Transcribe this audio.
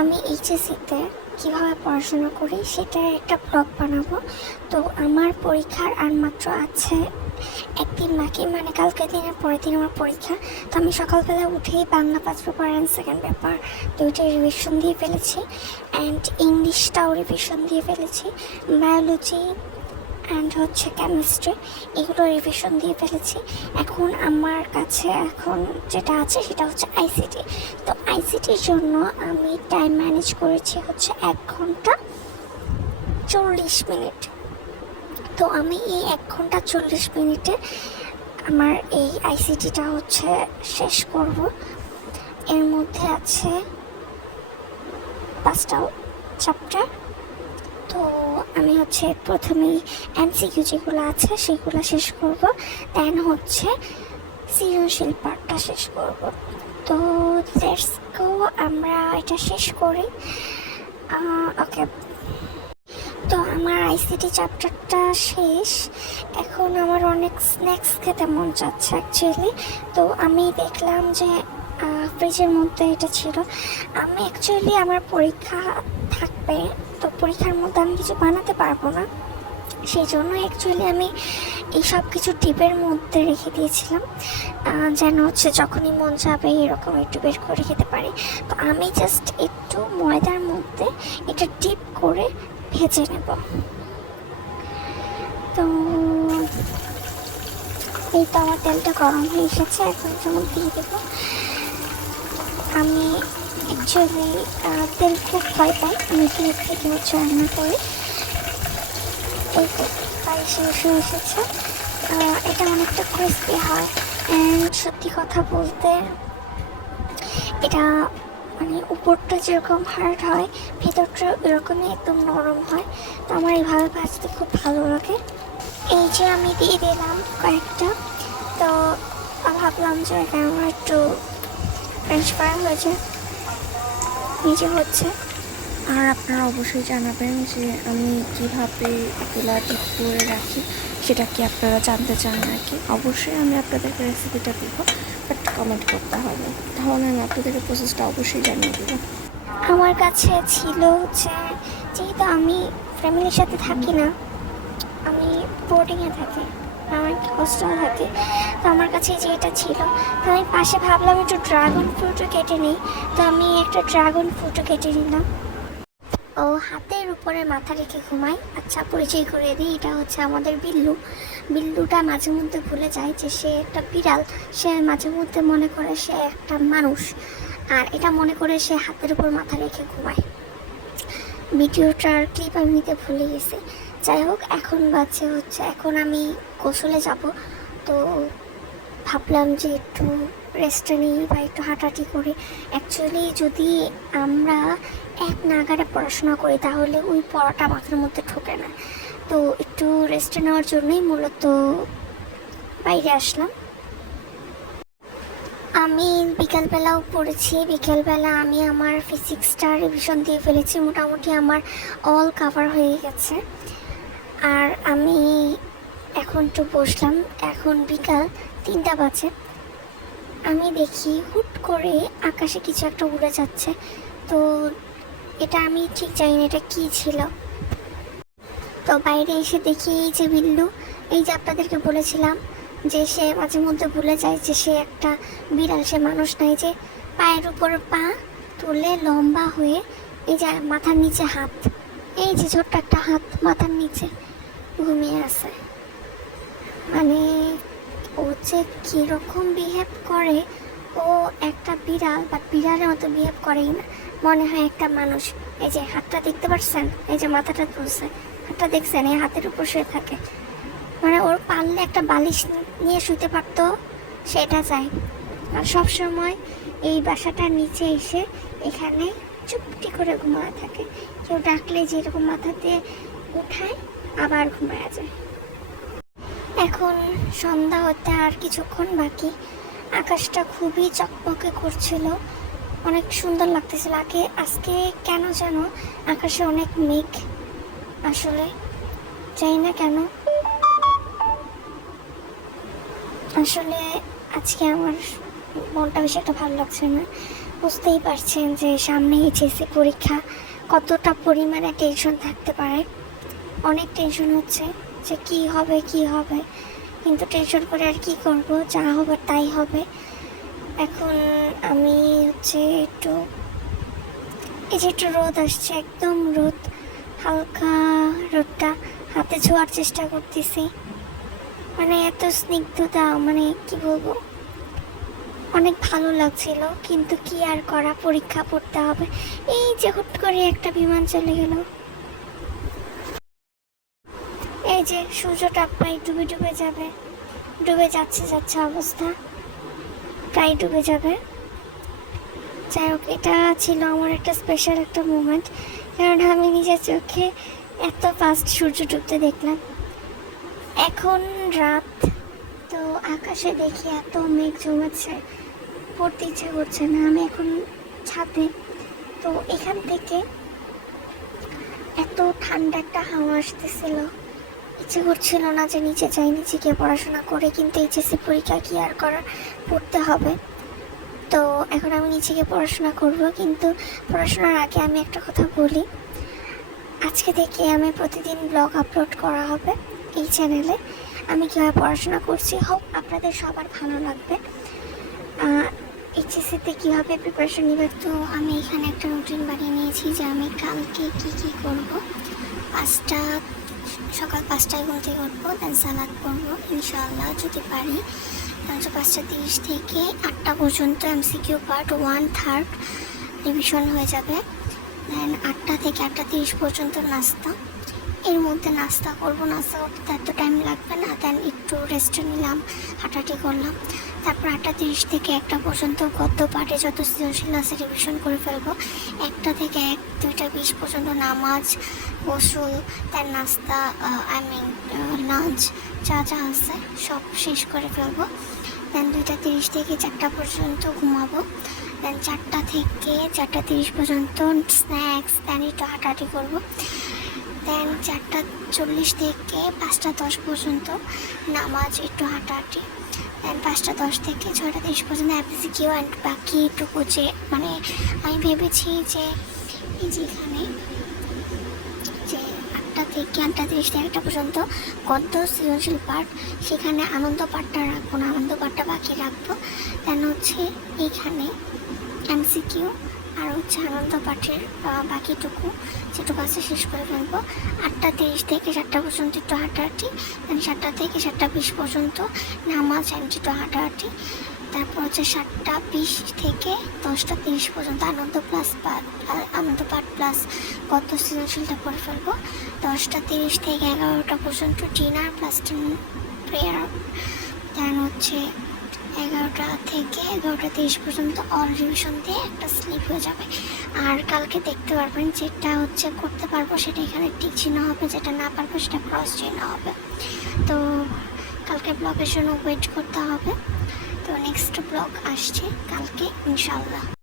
আমি এইচএসিতে কীভাবে পড়াশোনা করি সেটার একটা ব্লগ বানাবো। তো আমার পরীক্ষার আর মাত্র আছে একদিন বাকি মানে কালকে দিনের পরের দিন আমার পরীক্ষা। তো আমি সকালবেলা উঠেই বাংলা পাঁচ পেপার অ্যান্ড সেকেন্ড পেপার দুইটাই রিভিশন দিয়ে ফেলেছি। অ্যান্ড ইংলিশটাও রিভিশন দিয়ে ফেলেছি। বায়োলজি অ্যান্ড হচ্ছে কেমিস্ট্রি এগুলো রিভিশন দিয়ে ফেলেছি। এখন আমার কাছে এখন যেটা আছে সেটা হচ্ছে আইসিটি তো আইসিটির জন্য আমি টাইম ম্যানেজ করেছি হচ্ছে এক ঘণ্টা চল্লিশ মিনিট। তো আমি এই এক ঘণ্টা চল্লিশ মিনিটে আমার এই আইসিটিটা হচ্ছে শেষ করব। এর মধ্যে আছে পাঁচটা চ্যাপ্টার তো আমি হচ্ছে প্রথমেই এমসিকিউ যেগুলো আছে সেগুলো শেষ করব। দেন হচ্ছে সৃজনশীল পার্টটা শেষ করব। তো আমরা এটা শেষ করি। ওকে তো আমার আইসিটি চ্যাপ্টারটা শেষ। এখন আমার অনেক স্ন্যাক্স খেতে মন চাচ্ছে অ্যাকচুয়ালি তো আমি দেখলাম যে ফ্রিজের মধ্যে এটা ছিল। আমি অ্যাকচুয়ালি আমার পরীক্ষা থাকবে তো পরীক্ষার মধ্যে আমি কিছু বানাতে পারব না। সেই জন্য অ্যাকচুয়ালি আমি এই সব কিছু টিপের মধ্যে রেখে দিয়েছিলাম। যেন হচ্ছে যখনই মন যাবে এরকম একটু বের করে খেতে পারি। তো আমি জাস্ট একটু ময়দার মধ্যে এটা ডিপ করে ভেজে নেব। তো এই তো আমার তেলটা গরম হয়ে এসেছে, এখন যেমন দিয়ে দেবো, আমি অ্যাকচুয়ালি তেল খুব ভয় পাই আমি ঘি থেকে হচ্ছে রান্না করি। এই তো শেষ হয়ে এসেছে। এটা অনেকটা ক্রিস্পি হয়। সত্যি কথা বলতে, এটা মানে উপরটা যেরকম হার্ড হয়, ভেতরটা এরকমই একদম নরম হয়। তো আমার এইভাবে ভাজতে খুব ভালো লাগে। এই যে আমি দিয়ে দিলাম কয়েকটা, তো, ভাবলাম যে এখানে আমার একটু ফ্রেঞ্চ ফ্রাই হয়েছে নিজে হচ্ছে। আর আপনারা অবশ্যই জানাবেন যে আমি কীভাবে এগুলা ঠিক করে রাখি, সেটা কি আপনারা জানতে চান নাকি? অবশ্যই আমি আপনাদেরকে রেসিপিটা দিব বাট কমেন্ট করতে হবে। তাহলে আমি আপনাদেরকে প্রসেসটা অবশ্যই জানিয়ে দেবো। আমার কাছে ছিল হচ্ছে যেহেতু আমি ফ্যামিলির সাথে থাকি না, আমি বোর্ডিংয়ে থাকি। আমার হোস্টেলে থাকি তো আমার কাছে যেটা ছিল, তো আমি পাশে ভাবলাম একটু ড্রাগন ফ্রুটও কেটে নিই, তো আমি একটা ড্রাগন ফ্রুটও কেটে নিলাম। ও হাতের উপরে মাথা রেখে ঘুমাই। আচ্ছা পরিচয় করে দিই, এটা হচ্ছে আমাদের বিল্লু। বিল্লুটা মাঝে মধ্যে ভুলে যায় যে সে একটা বিড়াল, সে মাঝে মধ্যে মনে করে সে একটা মানুষ, আর এটা মনে করে সে হাতের উপর মাথা রেখে ঘুমায়। ভিডিওটার ক্লিপ আমি নিতে ভুলে গেছি। যাই হোক, এখন বাজে হচ্ছে, এখন আমি গোসলে যাব। তো ভাবলাম যে একটু রেস্ট নিই বা একটু হাঁটাহাঁটি করি। অ্যাকচুয়ালি যদি আমরা এক নাগারে পড়াশোনা করি, তাহলে ওই পড়াটা মাথার মধ্যে ঢোকে না। তো একটু রেস্টে নেওয়ার জন্যই মূলত বাইরে আসলাম। আমি বিকালবেলাও পড়েছি, বিকেলবেলা আমি আমার ফিজিক্সটা রিভিশন দিয়ে ফেলেছি। মোটামুটি আমার অল কাভার হয়ে গেছে। আর আমি এখন একটু বসলাম। এখন বিকাল তিনটা বাজে। আমি দেখি হুট করে আকাশে কিছু একটা উড়ে যাচ্ছে। তো এটা আমি ঠিক জানি না, এটা কী ছিল? তো বাইরে এসে দেখি এই যে বিল্লু, এই যে আপনাদেরকে বলেছিলাম যে সে মাঝে মধ্যে ভুলে যায় যে সে একটা বিড়াল, সে মানুষ নাই যে পায়ের উপরে পা তুলে লম্বা হয়ে এই যে মাথার নিচে হাত, এই যে ছোট্ট একটা হাত মাথার নিচে। ঘুমিয়ে আছে। মানে ও যে কীরকম বিহেভ করে, ও একটা বিড়াল বা বিড়ালের মতো বিহেভ করেই না। মনে হয় একটা মানুষ। এই যে হাতটা দেখতে পাচ্ছেন এই যে মাথাটা তুলছে। হাতটা দেখছেন? এই হাতের উপর শুয়ে থাকে। মানে ওর পারলে একটা বালিশ নিয়ে শুতে পারতো, সেটা চাই। আর সব সময় এই বাসাটার নিচে এসে এখানে চুপটি করে ঘুমায় থাকে। কেউ ডাকলে যেরকম মাথাতে উঠায় আবার ঘুমায় যায়। এখন সন্ধ্যা হতে আর কিছুক্ষণ বাকি। আকাশটা খুবই চকমকে করছিল। অনেক সুন্দর লাগতেছিল। আগে, আজকে কেন যেন আকাশে অনেক মেঘ আসলে, জানি না কেন। আসলে আজকে আমার মনটা বেশি একটা ভালো লাগছে না। বুঝতেই পারছেন যে সামনে এইচএসসি পরীক্ষা কতটা পরিমাণে টেনশন থাকতে পারে। অনেক টেনশন হচ্ছে যে কি হবে কি হবে। কিন্তু টেনশন করে আর কি করব? যা হবে তাই হবে। এখন আমি হচ্ছে একটু, এই যে একটু রোদ আসছে, একদম রোদ, হালকা রোদটা হাতে ছোঁয়ার চেষ্টা করতেছি। মানে এত স্নিগ্ধতা মানে কি বলব? অনেক ভালো লাগছিল, কিন্তু কি আর করা? পরীক্ষা পড়তে হবে। এই যে হুট করে একটা বিমান চলে গেল। এই যে সূর্যটা প্রায় ডুবে ডুবে যাবে। ডুবে যাচ্ছে যাচ্ছে অবস্থা। প্রায় ডুবে যাবে। যাই হোক, এটা ছিল আমার একটা স্পেশাল একটা মুমেন্ট কারণ আমি নিজের চোখে এত ফাস্ট সূর্য ডুবতে দেখলাম। এখন রাত, তো আকাশে দেখি এত মেঘ জমেছে। পড়তে ইচ্ছে করছে না, আমি এখন ছাদে। তো এখান থেকে এত ঠান্ডা একটা হাওয়া আসতেছিল। ইচ্ছে করছিল না যে নিচে যাই নিচে গিয়ে পড়াশোনা করে কিন্তু এইচএসসি পরীক্ষা কি আর করার? পড়তে হবে। তো এখন আমি নিচে গিয়ে পড়াশোনা করব, কিন্তু পড়াশোনার আগে আমি একটা কথা বলি। আজকে থেকে আমি প্রতিদিন ব্লগ আপলোড করা হবে এই চ্যানেলে আমি কীভাবে পড়াশোনা করছি, হোক আপনাদের সবার ভালো লাগবে। এইচএসসিতে কীভাবে প্রিপারেশন নেবে, তো আমি এখানে একটা রুটিন বানিয়ে নিয়েছি যে আমি কালকে কী কী করব। পাঁচটা সকাল পাঁচটায় ঘুম থেকে উঠবো দেন সালাদ পড়ব ইনশাল্লাহ যদি পারি। তাহলে পাঁচটা তিরিশ থেকে আটটা পর্যন্ত MCQ part one third revision হয়ে যাবে। দেন আটটা থেকে আটটা তিরিশ পর্যন্ত নাস্তা। এর মধ্যে নাস্তা করব নাস্তা করতে এত টাইম লাগবে না দেন একটু রেস্ট নিলাম, হাঁটাহাঁটি করলাম। তারপর আটটা তিরিশ থেকে একটা পর্যন্ত গদ্য পাঠে যত সৃজনশীল আছে রিভিশন করে ফেলব। একটা থেকে এক, দুইটা বিশ পর্যন্ত নামাজ, গোসল তার নাস্তা আই মিন লাঞ্চ যা যা আছে সব শেষ করে ফেলব। দেন দুইটা তিরিশ থেকে চারটা পর্যন্ত ঘুমাবো। দেন চারটা থেকে চারটা তিরিশ পর্যন্ত স্ন্যাক্স দেন একটু হাঁটাহাঁটি করব। দেন চারটা চল্লিশ থেকে পাঁচটা দশ পর্যন্ত নামাজ, একটু হাঁটাহাঁটি। দেন পাঁচটা দশ থেকে ছয়টা তিরিশ পর্যন্ত অ্যাপিসি কিউ অ্যান্ড বাকিটুকু যে মানে আমি ভেবেছি যে এই যে এখানে যে আটটা থেকে আটটা তিরিশ থেকে একটা পর্যন্ত গদ্য সৃজনশীল পাঠ, সেখানে আনন্দ পাঠটা রাখব না, আনন্দ পাঠটা বাকি রাখব। দেন হচ্ছে এইখানে এমসিকিউ আর হচ্ছে আনন্দ পাঠের বাকিটুকু যেটুকু আছে শেষ করে ফেলব। আটটা তিরিশ থেকে সাতটা পর্যন্ত একটু হাঁটাহাঁটি দেন সাতটা থেকে সাতটা বিশ পর্যন্ত নামাজ আমি একটু হাঁটাহাঁটি। তারপর হচ্ছে সাতটা বিশ থেকে দশটা তিরিশ পর্যন্ত আনন্দ প্লাস আনন্দ পাঠ প্লাস গত সৃজনশীলটা করে ফেলব। দশটা তিরিশ থেকে এগারোটা পর্যন্ত ডিনার প্লাস প্রেয়ার দেন হচ্ছে এগারোটা থেকে এগারোটা তিরিশ পর্যন্ত অল রিভিশন দিয়ে একটা স্লিপ হয়ে যাবে। আর কালকে দেখতে পারবেন যেটা হচ্ছে করতে পারব সেটা এখানে টিক চিহ্ন হবে, যেটা না পারব সেটা ক্রস চিহ্ন হবে। তো কালকে ব্লগের জন্য ওয়েট করতে হবে। তো নেক্সট ব্লগ আসছে কালকে ইনশাল্লাহ